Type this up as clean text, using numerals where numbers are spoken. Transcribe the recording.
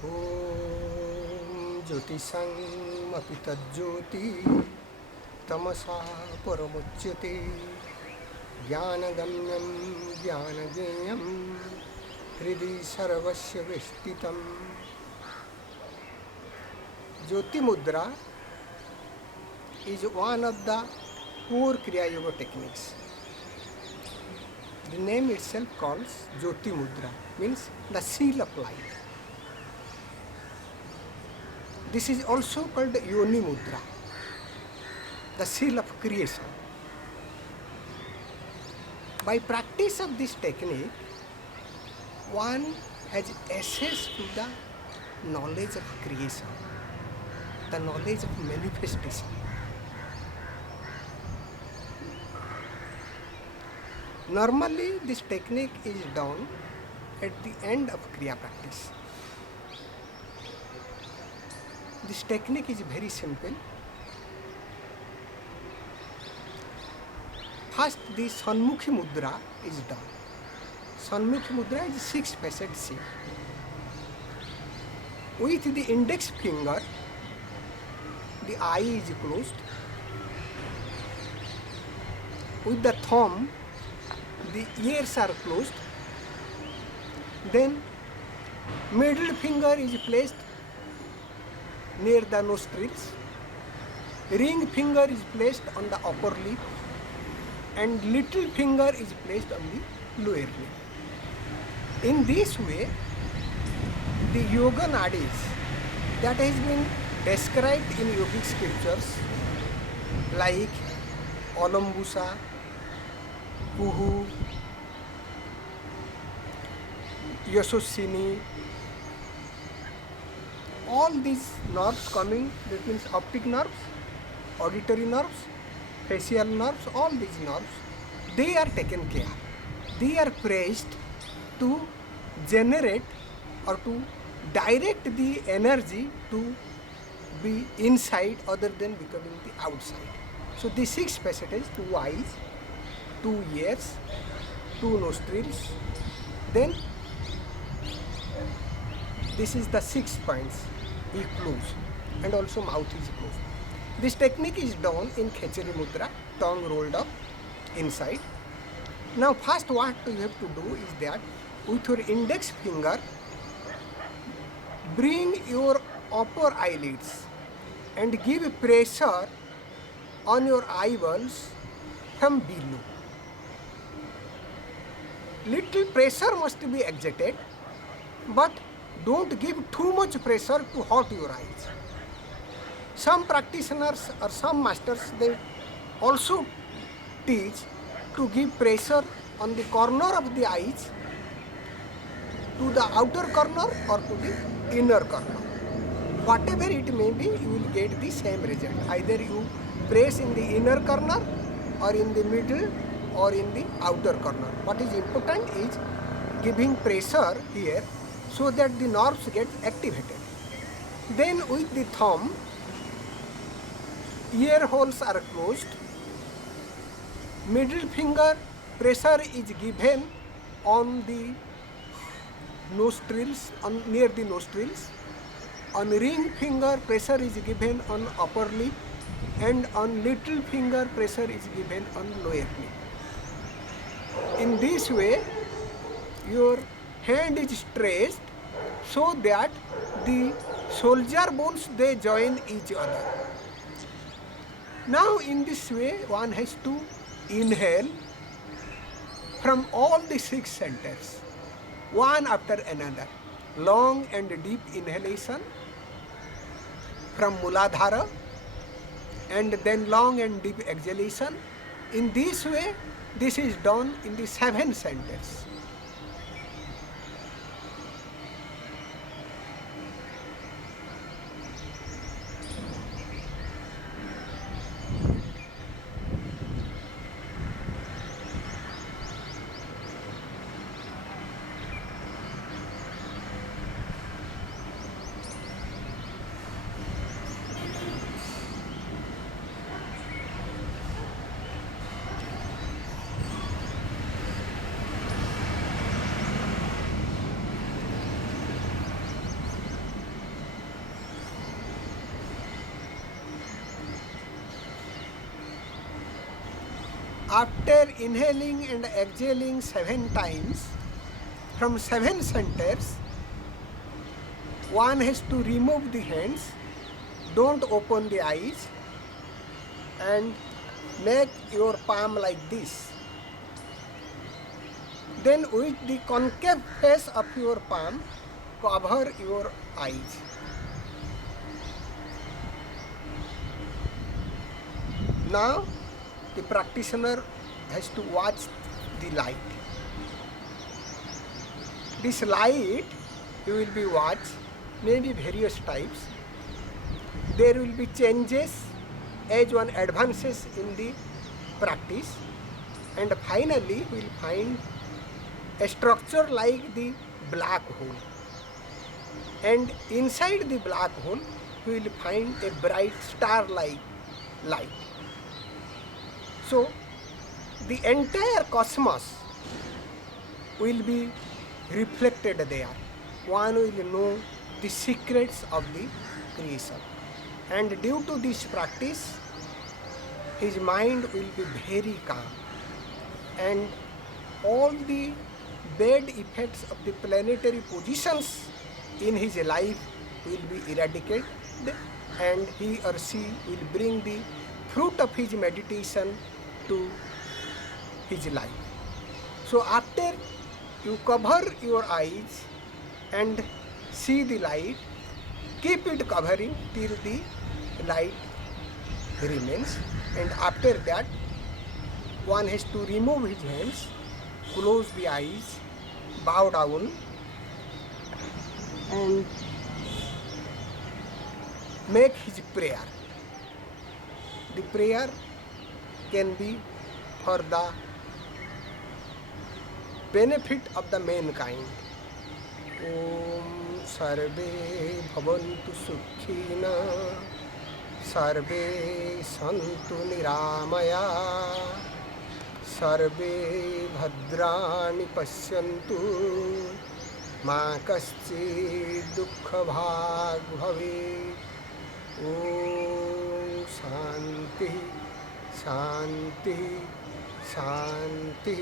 ॐ ज्योतिषमपि तज्ज्योति तमसा परमुच्यते ज्ञानगम्यं ज्ञानगेयं हृदि सर्वस्य विष्टितम्। Jyoti Mudra is one of the core Kriya Yoga techniques. The name itself calls Jyoti Mudra, means the seal of light. This is also called Yoni Mudra, the seal of creation. By practice of this technique, one has access to the knowledge of creation, the knowledge of manifestation. Normally, this technique is done at the end of Kriya practice. This technique is very simple. First, the Sanmukhi Mudra is done. Sanmukhi Mudra is 6-facet seal. With the index finger, the eye is closed. With the thumb, the ears are closed. Then, middle finger is placed near the nostrils. Ring finger is placed on the upper lip, and little finger is placed on the lower lip. In this way, the yoga nadis that has been described in yogic scriptures like Alambusa, Kuhu, Yashasini, all these nerves coming, that means optic nerves, auditory nerves, facial nerves, all these nerves, they are taken care. They are praised to generate or to direct the energy to be inside other than becoming the outside. So the 6 faceted, 2 eyes, 2 ears, 2 nostrils, then this is the 6 points we close, and also mouth is closed. This technique is done in Khechari Mudra, tongue rolled up inside. Now first what you have to do is that with your index finger, bring your upper eyelids and give pressure on your eyeballs from below. Little pressure must be exerted, but don't give too much pressure to hurt your eyes. Some practitioners or some masters, they also teach to give pressure on the corner of the eyes, to the outer corner or to the inner corner. Whatever it may be, you will get the same result. Either you press in the inner corner or in the middle or in the outer corner. What is important is giving pressure here so that the nerves get activated. Then with the thumb, ear holes are closed. Middle finger pressure is given on the nostrils, near the nostrils. On ring finger pressure is given on upper lip, and on little finger pressure is given on lower lip. In this way, your hand is stretched so that the shoulder bones, they join each other. Now in this way, one has to inhale from all the 6 centers, one after another. Long and deep inhalation from Muladhara, and then long and deep exhalation. In this way, this is done in the 7 centers. After inhaling and exhaling 7 times from 7 centers, one has to remove the hands, don't open the eyes, and make your palm like this. Then with the concave face of your palm, cover your eyes. Now the practitioner has to watch the light. This light you will be watch maybe various types. There will be changes as one advances in the practice, and finally we will find a structure like the black hole, and inside the black hole we will find a bright star-like light. So the entire cosmos will be reflected there. One will know the secrets of the creation, and due to this practice his mind will be very calm, and all the bad effects of the planetary positions in his life will be eradicated, and he or she will bring the fruit of his meditation to his life. So after you cover your eyes and see the light, keep it covering till the light remains, and after that one has to remove his hands, close the eyes, bow down, and make his prayer. The prayer can be for the benefit of the mankind. Om Sarve Bhavantu Sukhina, Sarve Santu Niramaya, Sarve Bhadrani Pashyantu, Ma Kaschid Dukkha Bhag Bhave. Om Shanti Shanti Shanti.